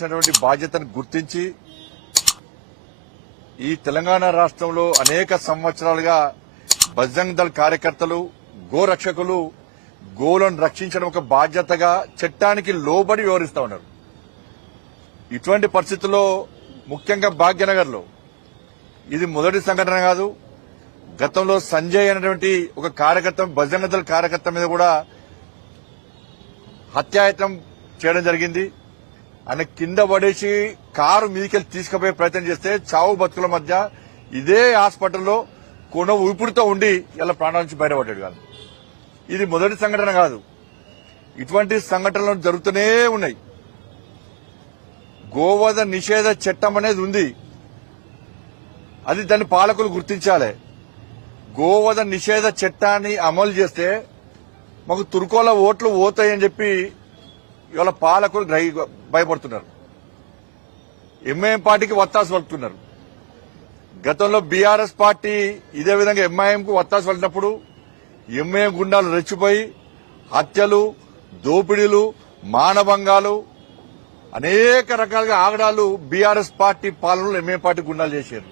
చేసినటువంటి బాధ్యతను గుర్తించి ఈ తెలంగాణ రాష్ట్రంలో అనేక సంవత్సరాలుగా బజరంగ్ దళ్ కార్యకర్తలు గోరక్షకులు గోలను రక్షించడం ఒక బాధ్యతగా చట్టానికి లోబడి వ్యవహరిస్తా ఉన్నారు. ఇటువంటి పరిస్థితుల్లో ముఖ్యంగా భాగ్యనగర్లో ఇది మొదటి సంఘటన కాదు. గతంలో సంజయ్ అనేటువంటి ఒక కార్యకర్త బజరంగ దళ్ కార్యకర్త మీద కూడా హత్యాయత్నం చేయడం జరిగింది. ఆయన కింద పడేసి కారు మీదికెళ్ళి తీసుకుపోయే ప్రయత్నం చేస్తే చావు బతుకుల మధ్య ఇదే హాస్పిటల్లో కొన ఊపిరితో ఉండి ఇలా ప్రాణాల నుంచి బయటపడ్డాడు కాదు. ఇది మొదటి సంఘటన కాదు. ఇటువంటి సంఘటనలు జరుగుతూనే ఉన్నాయి. గోవధ నిషేధ చట్టం అనేది ఉంది. అది దాన్ని పాలకులు గుర్తించాలి. గోవధ నిషేధ చట్టాన్ని అమలు చేస్తే మాకు తుర్కోల ఓట్లు పోతాయని చెప్పి ఇవాళ పాలకులు గ్రహి- భయపడుతున్నారు. ఎంఐఎం పార్టీకి వత్తాసు పలుకుతున్నారు గతంలో బీఆర్ఎస్ పార్టీ ఇదే విధంగా ఎంఐఎం కు వత్తాసు పలికినప్పుడు ఎంఐఎం గుండాలు రెచ్చిపోయి హత్యలు దోపిడీలు మానభంగాలు అనేక రకాలుగా ఆగడాలు బీఆర్ఎస్ పార్టీ పాలనలో ఎంఐఎం పార్టీ గుండాలు చేశారు.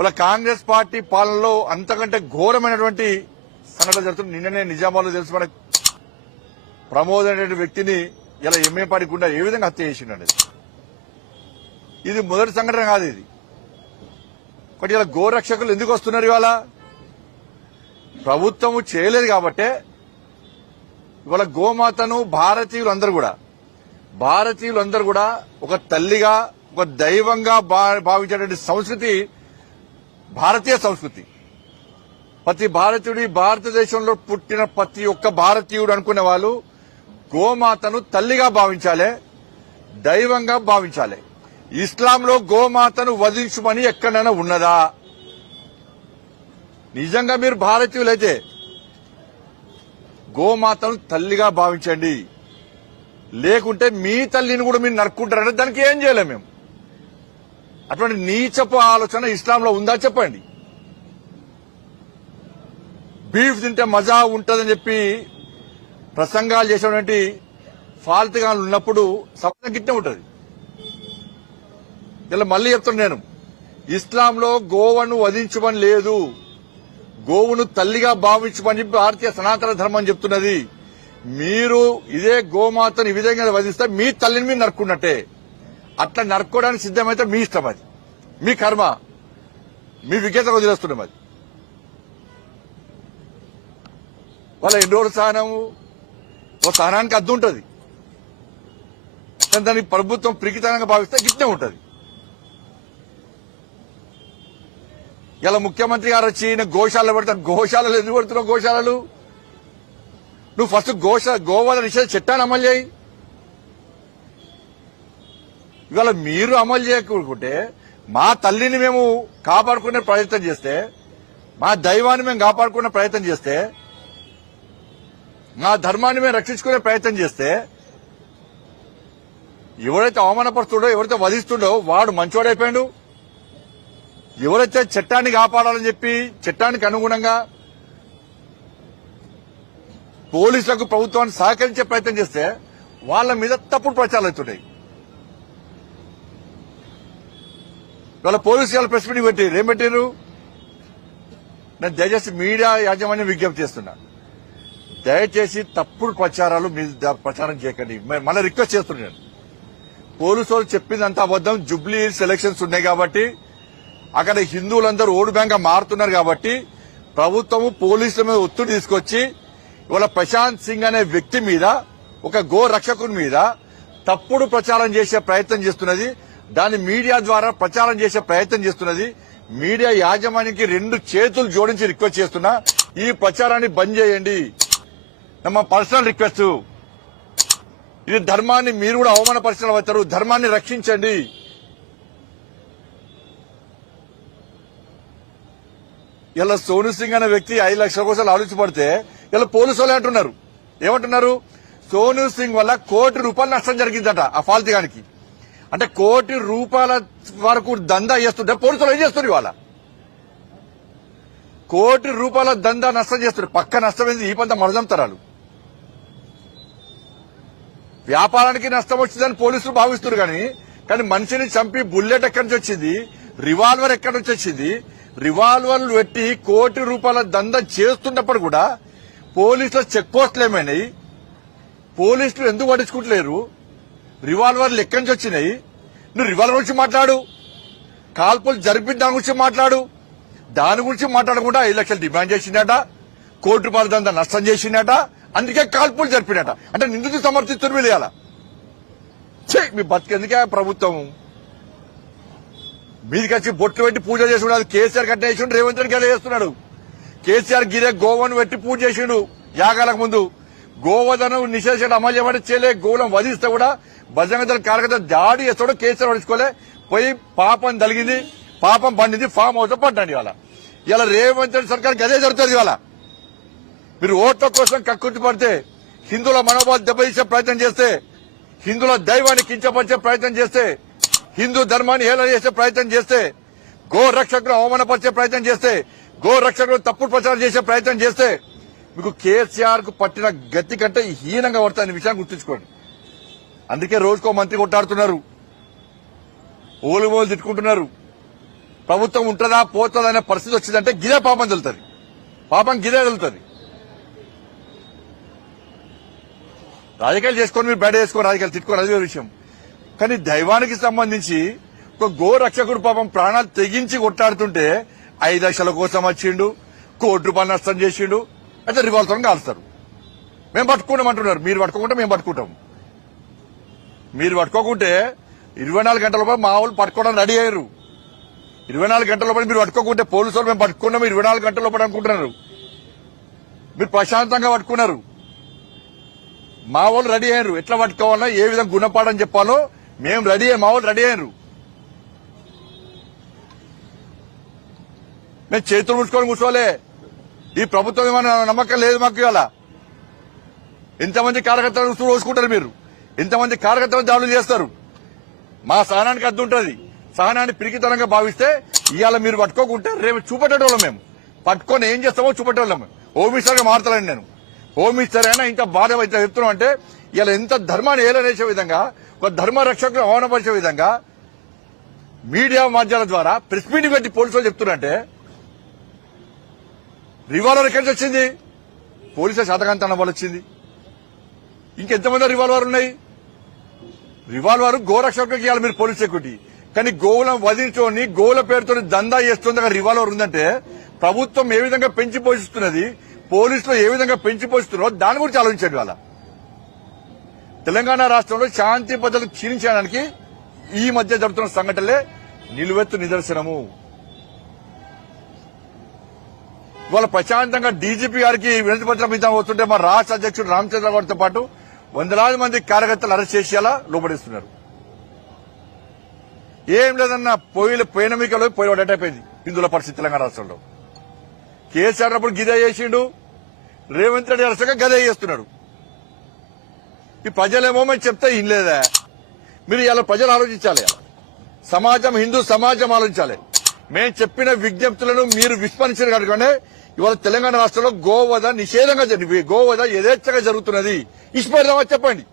ఇలా కాంగ్రెస్ పార్టీ పాలనలో అంతకంటే ఘోరమైనటువంటి సంఘటన జరుగుతుంది. నిన్ననే నిజామాబాద్లో తెలుసు మనకు ప్రమోద్ అనే వ్యక్తిని ఇలా ఎంఏ గుండా ఏ విధంగా హత్య చేసిండు ఇది మొదటి సంఘటన కాదు ఇది. ఒకటి ఇలా గోరక్షకులు ఎందుకు వస్తున్నారు ఇవాళ? ప్రభుత్వం చేయలేదు కాబట్టే ఇవాళ గోమాతను భారతీయులు అందరు కూడా భారతీయులు అందరూ కూడా ఒక తల్లిగా ఒక దైవంగా భా- భావించేటువంటి సంస్కృతి భారతీయ సంస్కృతి. ప్రతి భారతీయుడి భారతదేశంలో పుట్టిన ప్రతి ఒక్క భారతీయుడు అనుకునే వాళ్ళు గోమాతను తల్లిగా భావించాలి దైవంగా భావించాలి. ఇస్లాంలో గోమాతను వధించమని ఎక్కడైనా ఉన్నదా? నిజంగా మీరు భారతీయులైతే గోమాతను తల్లిగా భావించండి. లేకుంటే మీ తల్లిని కూడా మీరు నరుక్కుంటారంటే దానికి ఏం చేయలేము మేము. అటువంటి నీచపు ఆలోచన ఇస్లాంలో ఉందా చెప్పండి. బీఫ్ తింటే మజా ఉంటుందని చెప్పి ప్రసంగాలు చేసేటువంటి ఫాల్తుగాలు ఉన్నప్పుడు సమాజం గిట్టే ఉంటుంది. ఇలా మళ్ళీ చెప్తున్నా నేను. ఇస్లాంలో గోవను వధించమని లేదు. గోవును తల్లిగా భావించమని భారతీయ సనాతన ధర్మం చెప్తున్నది. మీరు ఇదే గోమాతను ఈ విధంగా వధిస్తే మీ తల్లిని మీరు నరుక్కున్నట్టే. అట్లా నరుక్కోవడానికి సిద్ధమైతే మీ ఇష్టం అది. మీ కర్మ. మీ విజ్ఞత వదిలేస్తున్నాం అది. వాళ్ళ ఎన్నోరు సహనము ఓ సహనానికి అద్దు ఉంటుంది. దాన్ని ప్రభుత్వం ప్రికితనంగా భావిస్తే గిట్టే ఉంటుంది. ఇలా ముఖ్యమంత్రి గారు వచ్చి నేను గోశాలలో పెడతాను గోశాలలు ఎందుకు పెడుతున్నావు గోశాలలు? నువ్వు ఫస్ట్ గోశ గోవాద నిషేధ చట్టాన్ని అమలు చేయి. ఇవాళ మీరు అమలు చేయకుంటే మా తల్లిని మేము కాపాడుకునే ప్రయత్నం చేస్తే మా దైవాన్ని మేము కాపాడుకునే ప్రయత్నం చేస్తే నా ధర్మాన్ని మేము రక్షించుకునే ప్రయత్నం చేస్తే ఎవరైతే అవమానపరుస్తుండో ఎవరైతే వధిస్తుండో వాడు మంచోడైపోయాడు ఎవరైతే చట్టాన్ని కాపాడాలని చెప్పి చట్టానికి అనుగుణంగా పోలీసులకు ప్రభుత్వాన్ని సహకరించే ప్రయత్నం చేస్తే వాళ్ళ మీద తప్పుడు ప్రచారాలు అవుతున్నాయి వాళ్ళ పోలీసు వాళ్ళ ప్రెస్ మీటింగ్ పెట్టారు ఏం పెట్టారు నేను దయచేసి మీడియా యాజమాన్యం విజ్ఞప్తి చేస్తున్నా. దయచేసి తప్పుడు ప్రచారాలు మీరు ప్రచారం చేయకండి. మ- మళ్ళీ రిక్వెస్ట్ చేస్తున్నాను పోలీసు వాళ్ళు చెప్పిందంతా అబద్దం జుబ్లీ సెలక్షన్స్ ఉన్నాయి కాబట్టి అక్కడ హిందువులందరూ ఓటు బ్యాంక్ మారుతున్నారు కాబట్టి ప్రభుత్వము పోలీసుల మీద ఒత్తిడి తీసుకొచ్చి ఇవాళ ప్రశాంత్ సింగ్ అనే వ్యక్తి మీద ఒక గో రక్షకుని మీద తప్పుడు ప్రచారం చేసే ప్రయత్నం చేస్తున్నది. దాన్ని మీడియా ద్వారా ప్రచారం చేసే ప్రయత్నం చేస్తున్నది. మీడియా యాజమాన్యానికి రెండు చేతులు జోడించి రిక్వెస్ట్ చేస్తున్నా. ఈ ప్రచారాన్ని బంద్ చేయండి. మా పర్సనల్ రిక్వెస్ట్ ఇది ధర్మాన్ని మీరు కూడా అవమానపరిచిన అవుతారు ధర్మాన్ని రక్షించండి. ఇలా సోను సింగ్ అనే వ్యక్తి ఐదు లక్షల కోసం ఆలోచించబడితే ఇలా పోలీసు వాళ్ళు అంటున్నారు. ఏమంటున్నారు? సోను సింగ్ వల్ల కోటి రూపాయలు నష్టం జరిగిందట ఆ ఫాల్తిగానికి అంటే కోటి రూపాయల వరకు దందా చేస్తుంటే పోలీసులు ఏం చేస్తారు ఇవాళ? కోటి రూపాయల దందా నష్టం చేస్తారు పక్క నష్టమైంది ఈ పంత మరదంతరాలు వ్యాపారానికి నష్టం వచ్చిందని పోలీసులు భావిస్తున్నారు కానీ కానీ మనిషిని చంపి బుల్లెట్ ఎక్కడి నుంచి వచ్చింది? రివాల్వర్ ఎక్కడి నుంచి వచ్చింది? రివాల్వర్లు పెట్టి కోటి రూపాయల దందా చేస్తున్నప్పుడు కూడా పోలీసుల చెక్ పోస్టులు ఏమైనాయి? పోలీసులు ఎందుకు పట్టించుకుంటలేరు? రివాల్వర్లు ఎక్కడి నుంచి వచ్చినాయి? నువ్వు రివాల్వర్ గురించి మాట్లాడు. కాల్పులు జరిపిన దాని గురించి మాట్లాడు. దాని గురించి మాట్లాడకుండా ఐదు లక్షలు డిమాండ్ చేసిండట. కోటి రూపాయల దందా నష్టం చేసిండట. అందుకే కాల్పులు జరిపినట. అంటే నిందితులు సమర్థిస్తున్నారు వెళ్ళాల ఇవాళ. మీ బతికెందుకే ప్రభుత్వం? మీరు కలిసి బొట్లు పెట్టి పూజ చేసుకున్నాడు. కేసీఆర్ కట్ట చేసిండు రేవంత్ రెడ్డి చేస్తున్నాడు. కేసీఆర్ గిరే గోవను పెట్టి పూజ చేసిండు యాగాలకు ముందు. గోవధను నిషేధించడం అమలు చేయబడి చేయలే గోవులను వధిస్తే కూడా బజరంగ దళ కార్యకర్త దాడి చేస్తాడు కేసీఆర్ పడుచుకోలే పోయి పాపం తలిగింది పాపం పండింది ఫామ్ హౌస్ పడ్డాడు ఇవాళ. ఇలా రేవంత్ రెడ్డి సర్కార్ గదే జరుగుతుంది ఇవాళ. మీరు ఓట్ల కోసం కక్కుర్తి పడితే హిందువుల మనోభావం దెబ్బతీసే ప్రయత్నం చేస్తే హిందువుల దైవాన్ని కించపరిచే ప్రయత్నం చేస్తే హిందూ ధర్మాన్ని హేళన చేసే ప్రయత్నం చేస్తే గో రక్షకులు అవమానపరిచే ప్రయత్నం చేస్తే గో రక్షకులు తప్పుడు ప్రచారం చేసే ప్రయత్నం చేస్తే మీకు కేసీఆర్కు పట్టిన గతి కంటే హీనంగా పడుతుంది విషయాన్ని గుర్తుంచుకోండి. అందుకే రోజుకో మంత్రి కొట్టాడుతున్నారు ఓలు తిట్టుకుంటున్నారు. ప్రభుత్వం ఉంటుందా పోతుందా అనే పరిస్థితి వచ్చిందంటే గిదే పాపం తెలుతుంది పాపం గిదే తెలుతుంది రాజకీయాలు చేసుకొని మీరు బయట చేసుకొని రాజకీయాలు తిట్టుకోరు అదే విషయం. కానీ దైవానికి సంబంధించి ఒక గో రక్షకుడు పాపం ప్రాణాలు తెగించి కొట్టాడుతుంటే ఐదు లక్షల కోసం వచ్చిండు కోటి రూపాయలు నష్టం చేసిండు అయితే రివాల్వర్ని కాలుస్తారు. మేము పట్టుకుంటాం అంటున్నారు మీరు పట్టుకోకుంటే మేము పట్టుకుంటాం. మీరు పట్టుకోకుంటే ఇరవై నాలుగు గంటల లోపల మా వాళ్ళు పట్టుకోవడానికి రెడీ అయ్యారు. ఇరవై నాలుగు గంటల లోపల మీరు పట్టుకోకుంటే పోలీసు వాళ్ళు మేము పట్టుకున్నాం ఇరవై నాలుగు గంటల లోపల అనుకుంటున్నారు. మీరు ప్రశాంతంగా పట్టుకున్నారు. మా వాళ్ళు రెడీ అయ్యారు ఎట్లా పట్టుకోవాలో? ఏ విధంగా గుణపాఠం చెప్పాలో మేము రెడీ అయ్యి మా వాళ్ళు రెడీ అయ్యారు మేము చేతులు ముట్టుకొని కూర్చోలే. ఈ ప్రభుత్వం ఏమైనా నమ్మకం లేదు మాకు ఇవాళ. ఎంతమంది కార్యకర్తలు చూసుకుంటారు మీరు. ఇంతమంది కార్యకర్తలు దాడులు చేస్తారు. మా సహనానికి అద్దు ఉంటుంది. సహనాన్ని పిరికితనంగా భావిస్తే ఇవాళ మీరు పట్టుకోకుంటే రేపు చూపెట్టేటోళ్ళం మేము. పట్టుకొని ఏం చేస్తామో చూపెట్టేవాళ్ళం హోమ్ మినిస్టర్ మారుతానండి నేను. హోమ్ మినిస్టర్ అయినా ఇంత బాధ అయితే చెప్తున్నాం అంటే ఇలా ఎంత ధర్మాన్ని ఏలనేసే విధంగా ఒక ధర్మ రక్షకులు అవమానపరిచే విధంగా మీడియా మాధ్యమాల ద్వారా ప్రెస్ మీటింగ్ పెట్టి పోలీసులు చెప్తున్నారంటే రివాల్వర్ ఎక్కడి నుంచి వచ్చింది? పోలీసుల శాతకాంతం వల్ల వచ్చింది. ఇంకెంతమంది రివాల్వర్ ఉన్నాయి? రివాల్వర్ గోరక్షకులకి ఇవ్వాలి మీరు పోలీస్ సెక్యూరిటీ కానీ గోవులను వధించుకొని గోవుల పేరుతో దందా చేస్తుంది రివాల్వర్ ఉందంటే ప్రభుత్వం ఏ విధంగా పెంచి పోషిస్తున్నది? పోలీసులు ఏ విధంగా పెంచిపోస్తున్నారో దాని గురించి ఆలోచించండి వాళ్ళ తెలంగాణ రాష్ట్రంలో శాంతి భద్రతలు క్షీణించడానికి ఈ మధ్య జరుగుతున్న సంఘటనలే నిలువెత్తు నిదర్శనము. ఇవాళ ప్రశాంతంగా డీజీపీ గారికి వినతి పత్రం ఇద్దాం వస్తుంటే మా రాష్ట్ర అధ్యక్షుడు రామచంద్ర గారితో పాటు వందలాది మంది కార్యకర్తలు అరెస్ట్ చేసేలా లోపడిస్తున్నారు. ఏం లేదన్న పోయిన పోయిన మీకలో పోయి ఒకటి అయిపోయింది హిందువుల పరిస్థితి తెలంగాణ రాష్ట్రంలో. కేసీఆర్ అప్పుడు గిద చేసిండు. రేవంత్ రెడ్డి అరసగా గద చేస్తున్నాడు. ఈ ప్రజలేమో మేము చెప్తే ఇన్లేదా? మీరు ఇలా ప్రజలు ఆలోచించాలి సమాజం హిందూ సమాజం ఆలోచించాలి. మేము చెప్పిన విజ్ఞప్తులను మీరు విస్మరించారు కనుకనే ఇవాళ తెలంగాణ రాష్ట్రంలో గోవధ నిషేధంగా జరిగి గోవధ యథేచ్ఛగా జరుగుతున్నది. ఇష్టపడదామా చెప్పండి.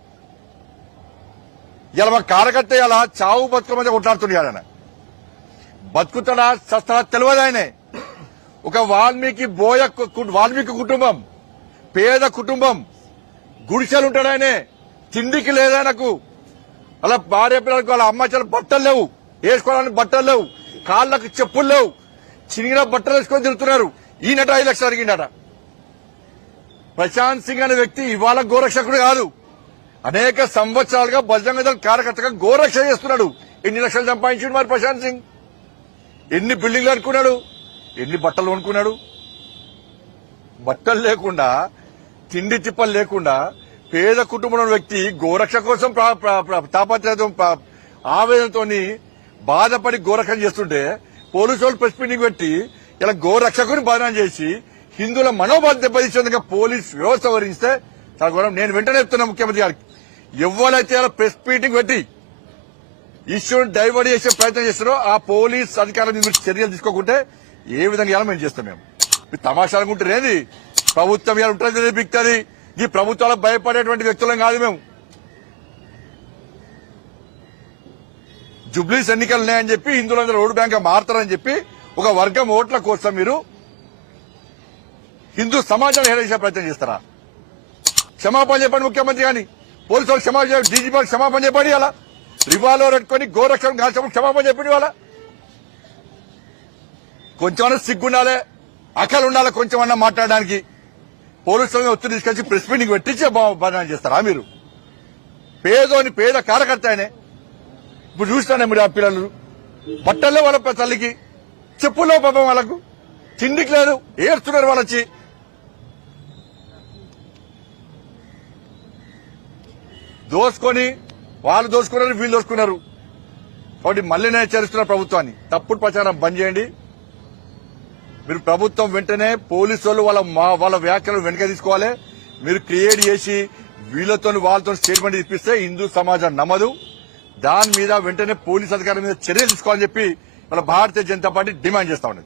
ఇలా మా కార్యకర్త ఇలా చావు బతుకు మధ్య కొట్లాడుతున్నాడు ఆయన. బతుకుతాడా సస్తా తెలియదు ఆయనే. ఒక వాల్మీకి బోయ వాల్మీకి కుటుంబం పేద కుటుంబం. గుడిసెలు ఉంటాడు తిండికి లేదా నాకు. అలా భార్య పిల్లలకు వాళ్ళ అమ్మ చాలా బట్టలు లేవు. వేసుకోవడానికి బట్టలు లేవు. కాళ్ళకు చెప్పులు లేవు. చినిగిన బట్టలు వేసుకొని తిరుగుతున్నారు. ఈయనట ఐదు లక్షలు అడిగిండట ప్రశాంత్ సింగ్ అనే వ్యక్తి ఇవాళ గోరక్షకుడు కాదు. అనేక సంవత్సరాలుగా బజరంగ దళ కార్యకర్తగా గోరక్ష చేస్తున్నాడు. ఎన్ని లక్షలు సంపాదించాడు మరి ప్రశాంత్ సింగ్? ఎన్ని బిల్డింగ్లు అనుకున్నాడు? ఎన్ని బట్టలు కొనుక్కున్నాడు బట్టలు లేకుండా తిండి తిప్పలు లేకుండా పేద కుటుంబంలో వ్యక్తి గోరక్ష కోసం తాపత్రయం ఆవేదనతో ఆవేదనతోని బాధపడి గోరక్షణ చేస్తుంటే పోలీసు వాళ్ళు ప్రెస్ మీటింగ్ పెట్టి ఇలా గోరక్షకుని బాధనం చేసి హిందువుల మనోబాధ దెబ్బతీసేందుకు పోలీస్ వ్యవస్థ వరిస్తే చాలా ఘోరం. నేను వెంటనే చెప్తున్నా ముఖ్యమంత్రి గారికి ఎవరైతే ఇలా ప్రెస్ మీటింగ్ పెట్టి ఇష్యూని డైవర్ట్ చేసే ప్రయత్నం చేస్తారో ఆ పోలీస్ అధికారుల మీద చర్యలు తీసుకోకుంటే ఏ విధంగా ఎలా మేము చేస్తాం మేము. మీ తమాషా అనుకుంటారేది ప్రభుత్వం ఎలా ఉంటుంది బిక్తుంది. ఈ ప్రభుత్వాలకు భయపడేటువంటి వ్యక్తులం కాదు మేము. జుబ్లీస్ ఎన్నికలు ఉన్నాయని చెప్పి హిందువులందరూ ఓటు బ్యాంక్ మారుతారని చెప్పి ఒక వర్గం ఓట్ల కోసం మీరు హిందూ సమాజాన్ని హేళించే ప్రయత్నం చేస్తారా? క్షమాపణ చెప్పండి ముఖ్యమంత్రి కానీ పోలీసు వాళ్ళు క్షమాపణ డీజీపీ క్షమాపణ చెప్పండి అలా రివాల్వర్ పెట్టుకొని గోరక్షణ కాసేపు క్షమాపణ చెప్పండి వాళ్ళ కొంచెమన్నా సిగ్గుండాలే అక్కలు ఉండాలి కొంచెమన్నా మాట్లాడడానికి. పోలీసులను ఒత్తిడి తీసుకొచ్చి ప్రెస్ మీటింగ్ పెట్టించే బదనాలు చేస్తారా మీరు? పేదోని పేద కార్యకర్త ఆయనే. ఇప్పుడు చూస్తానే మీరు ఆ పిల్లలు. బట్టల్లో వాళ్ళ తల్లికి చెప్పుల్లో పాపం వాళ్ళకు. తిండికి లేదు ఏడుస్తున్నారు వాళ్ళొచ్చి. దోసుకొని వాళ్ళు దోసుకున్నారు వీళ్ళు దోసుకున్నారు. కాబట్టి మళ్ళీ నేను హెచ్చరిస్తున్న ప్రభుత్వాన్ని. తప్పుడు ప్రచారం బంద్ చేయండి. మీరు ప్రభుత్వం వెంటనే పోలీసు వాళ్ళు వాళ్ళ మా- వాళ్ళ వ్యాఖ్యలు వెనక తీసుకోవాలి. మీరు క్రియేట్ చేసి వీళ్ళతో వాళ్ళతో స్టేట్మెంట్ ఇప్పిస్తే హిందూ సమాజం నమ్మదు. దాని మీద వెంటనే పోలీస్ అధికారుల మీద చర్యలు తీసుకోవాలని చెప్పి వాళ్ళ భారతీయ జనతా పార్టీ డిమాండ్ చేస్తా ఉన్నది.